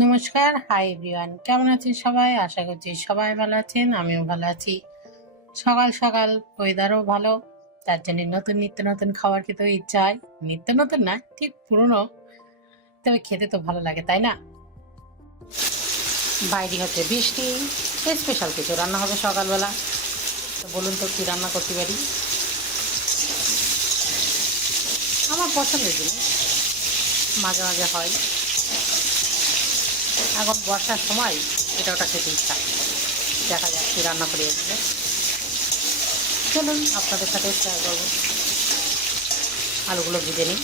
নমস্কার, hi everyone, কেমন আছেন সবাই? আশা করছি সবাই ভালো আছেন, আমিও ভালো আছি। সকাল সকাল ওয়েদারও ভালো, তার জন্য নতুন নিত্য নতুন খাবার খেতেও ইচ্ছা হয়। নিত্য নতুন না, ঠিক পুরনো, তবে খেতে তো ভালো লাগে, তাই না? বাইরে হচ্ছে বৃষ্টি, স্পেশাল কিছু রান্না হবে সকালবেলা। তো বলুন তো কী রান্না করতে পারি? আমার পছন্দের জিনিস মাঝে মাঝে হয়, এখন বর্ষার সময় এটা ওটা খেতে ইচ্ছা। দেখা যাক কী রান্না করি আজকে। চলুন আপনাদের সাথে শেয়ার করবো। আলুগুলো ভেজে নিই।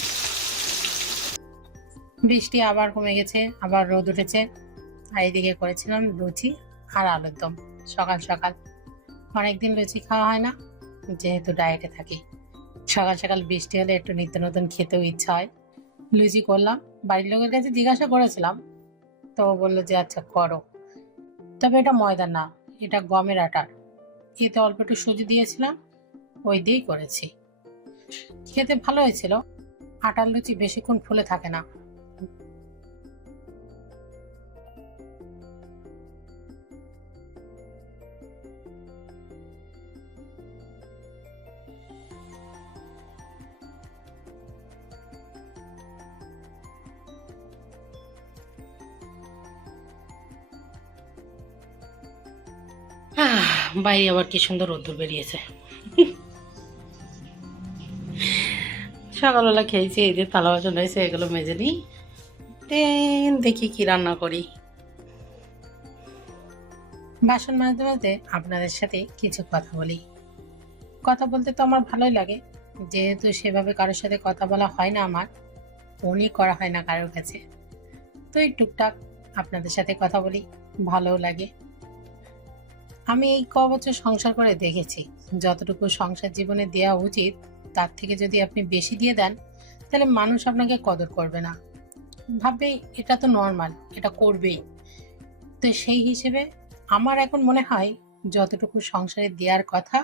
বৃষ্টি আবার কমে গেছে, আবার রোদ উঠেছে। আর এইদিকে করেছিলাম লুচি আর আলুর দম। সকাল সকাল অনেকদিন লুচি খাওয়া হয় না, যেহেতু ডায়েটে থাকি। সকাল সকাল বৃষ্টি হলে একটু নিত্য নতুন খেতেও ইচ্ছা হয়। লুচি করলাম, বাড়ির লোকের কাছে জিজ্ঞাসা করেছিলাম, তো ও বললো যে আচ্ছা করো। তবে এটা ময়দা না, এটা গমের আটার। এতে অল্প একটু সুজি দিয়েছিলাম, ওই দিয়েই করেছি। খেতে ভালো হয়েছিল। আটার লুচি বেশিক্ষণ ফুলে থাকে না। বাইরে আবার কি সুন্দর রোদ্দুর বেরিয়েছে। সকালবেলা খেয়েছি, এই যে থালা বাসন রয়েছে, এগুলো মেজে নিই, দেন দেখি কি রান্না করি। বাসন মাজতে মাজতে আপনাদের সাথে কিছু কথা বলি। কথা বলতে তো আমার ভালোই লাগে, যেহেতু সেভাবে কারোর সাথে কথা বলা হয় না, আমার ফোনই করা হয় না কারোর কাছে। তো এই টুকটাক আপনাদের সাথে কথা বলি, ভালোও লাগে। আমি এই বছর সংসার করে দেখেছি, যতটুকু সংসার জীবনে দেওয়া উচিত তার থেকে যদি আপনি বেশি দিয়ে দেন, তাহলে মানুষ আপনাকে কদর করবে না, ভাববে এটা তো নর্মাল, এটা করবেই। তো সেই হিসেবে আমার এখন মনে হয় যতটুকু সংসারে দেওয়ার কথা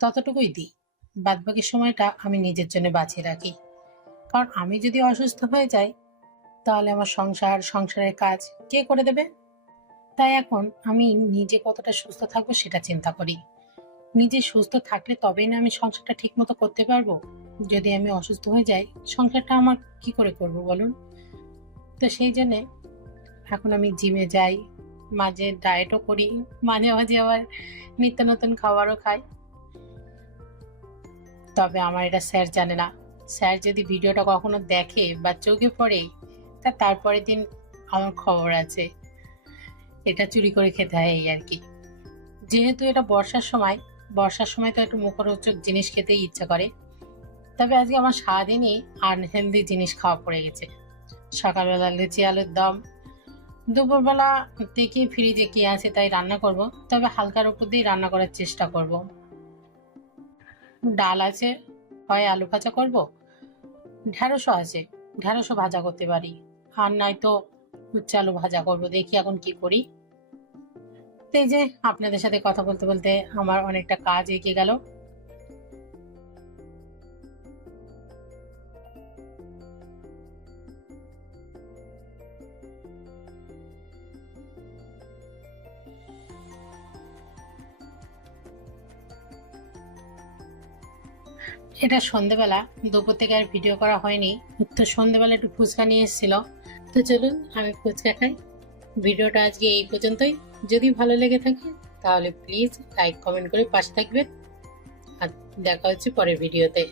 ততটুকুই দিই। বাদবাকি সময়টা আমি নিজের জন্য বাঁচিয়ে রাখি। কারণ আমি যদি অসুস্থ হয়ে যাই, তাহলে আমার সংসারের কাজ কে করে দেবে? তাই এখন আমি নিজে কতটা সুস্থ থাকবো সেটা চিন্তা করি। নিজে সুস্থ থাকলে তবেই না আমি সংসারটা ঠিক মতো করতে পারবো। যদি আমি অসুস্থ হয়ে যাই, সংসারটা আমার কি করে করব বলুন? তো সেই জন্যে এখন আমি জিমে যাই, মাঝে ডায়েটও করি, মাঝে মাঝে আবার নিত্য নতুন খাবারও খাই। তবে আমার এটা স্যার জানে না। স্যার যদি ভিডিওটা কখনো দেখে বা চোখে পড়ে, তারপরের দিন আমার খবর আছে। এটা চুরি করে খেতে হয় এই আর কি। যেহেতু এটা বর্ষার সময় তো একটু মুখরোচক জিনিস খেতেই ইচ্ছা করে। তবে আজকে আমার সারাদিনই আনহেলদি জিনিস খাওয়া পড়ে গেছে। সকালবেলা লুচি আলুর দম, দুপুরবেলা দেখি ফ্রিজে কি আছে তাই রান্না করব। তবে হালকার উপর দিয়ে রান্না করার চেষ্টা করব। ডাল আছে, হয় আলু ভাজা করব, ঢেঁড়সও আছে, ঢেঁড়সও ভাজা করতে পারি, আর নয়তো উচ্ছে আলু ভাজা করব। দেখি এখন কি করি। তো এই যে আপনাদের সাথে কথা বলতে বলতে আমার অনেকটা কাজ এগিয়ে গেল। এটা সন্ধেবেলা, দুপুর থেকে আর ভিডিও করা হয়নি। তো সন্ধেবেলা একটু ফুচকা নিয়ে এসেছিল, তো চলুন আমি ফুচকা খাই। ভিডিওটা আজকে এই পর্যন্তই। যদি ভালো লেগে থাকে তাহলে প্লিজ লাইক কমেন্ট করে পাশে থাকবেন। আর দেখা হচ্ছে পরের ভিডিওতে।